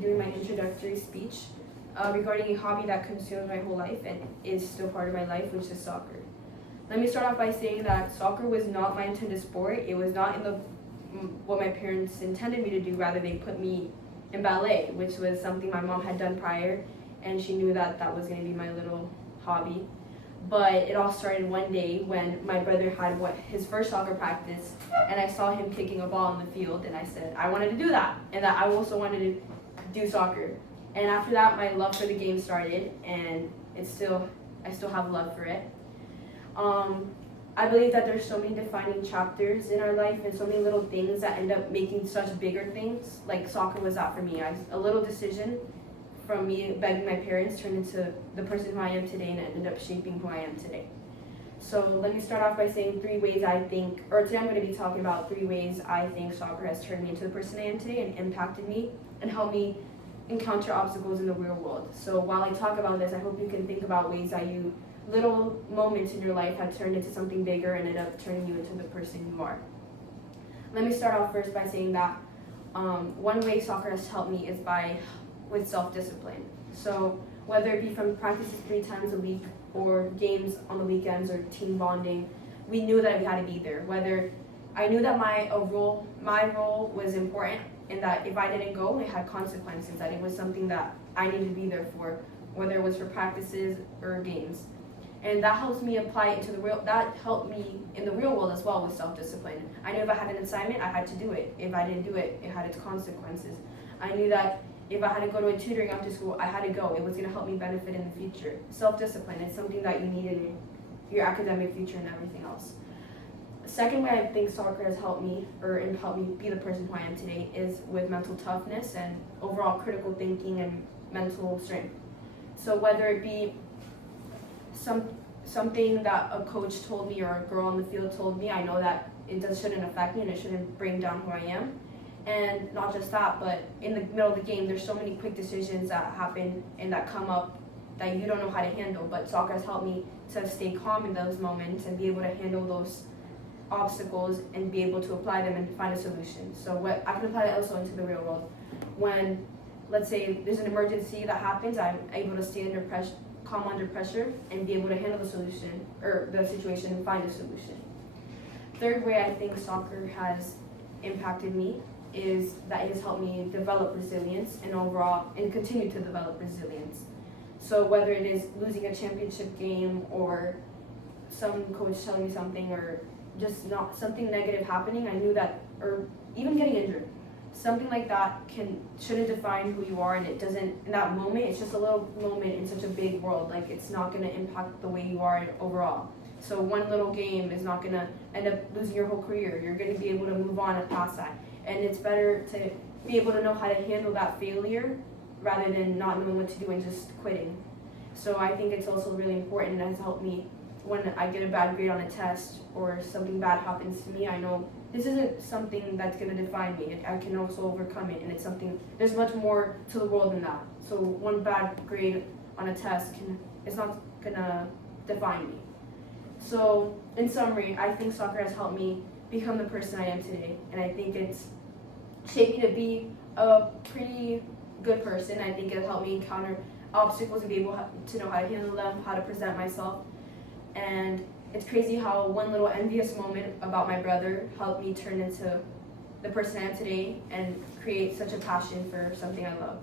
Doing my introductory speech regarding a hobby that consumes my whole life and is still part of my life, which is soccer. Let me start off by saying that soccer was not my intended sport. It was not in what my parents intended me to do. Rather, they put me in ballet, which was something my mom had done prior, and she knew that that was going to be my little hobby. But it all started one day when my brother had his first soccer practice, and I saw him kicking a ball on the field, and I said I wanted to do that, and that I also wanted to do soccer. And after that, my love for the game started, and I still have love for it. I believe that there's so many defining chapters in our life and so many little things that end up making such bigger things. Like soccer was that for me. A little decision from me begging my parents turned into the person who I am today, and it ended up shaping who I am today. So let me start off by saying today I'm going to be talking about 3 ways I think soccer has turned me into the person I am today and impacted me and helped me encounter obstacles in the real world. So while I talk about this, I hope you can think about ways that little moments in your life have turned into something bigger and ended up turning you into the person you are. Let me start off first by saying that one way soccer has helped me is with self-discipline. So whether it be from practices 3 times a week or games on the weekends or team bonding, we knew that we had to be there. Whether I knew that my role was important and that if I didn't go, it had consequences, that it was something that I needed to be there for, whether it was for practices or games. And that helps me apply it that helped me in the real world as well with self-discipline. I knew if I had an assignment, I had to do it. If I didn't do it, it had its consequences. I knew that if I had to go to a tutoring after school, I had to go. It was going to help me benefit in the future. Self-discipline is something that you need in your academic future and everything else. The second way I think soccer has helped me be the person who I am today is with mental toughness and overall critical thinking and mental strength. So whether it be something that a coach told me or a girl on the field told me, I know that shouldn't affect me and it shouldn't bring down who I am. And not just that, but in the middle of the game, there's so many quick decisions that happen and that come up that you don't know how to handle. But soccer has helped me to stay calm in those moments and be able to handle those obstacles and be able to apply them and find a solution. So what I can apply that also into the real world. When, let's say, there's an emergency that happens, I'm able to stay calm under pressure and be able to handle the situation and find a solution. Third way I think soccer has impacted me is that it has helped me develop resilience and continue to develop resilience. So whether it is losing a championship game or some coach telling me something or just not something negative happening, I knew that, or even getting injured, something like that shouldn't define who you are, and it doesn't in that moment. It's just a little moment in such a big world. Like it's not going to impact the way you are overall. So one little game is not going to end up losing your whole career. You're going to be able to move on and past that. And it's better to be able to know how to handle that failure rather than not knowing what to do and just quitting. So I think it's also really important and has helped me when I get a bad grade on a test or something bad happens to me. I know this isn't something that's going to define me. I can also overcome it, and there's much more to the world than that. So one bad grade on a test is not going to define me. So in summary, I think soccer has helped me become the person I am today, and I think it's shaped me to be a pretty good person. I think it helped me encounter obstacles and be able to know how to handle them, how to present myself. And it's crazy how one little envious moment about my brother helped me turn into the person I am today and create such a passion for something I love.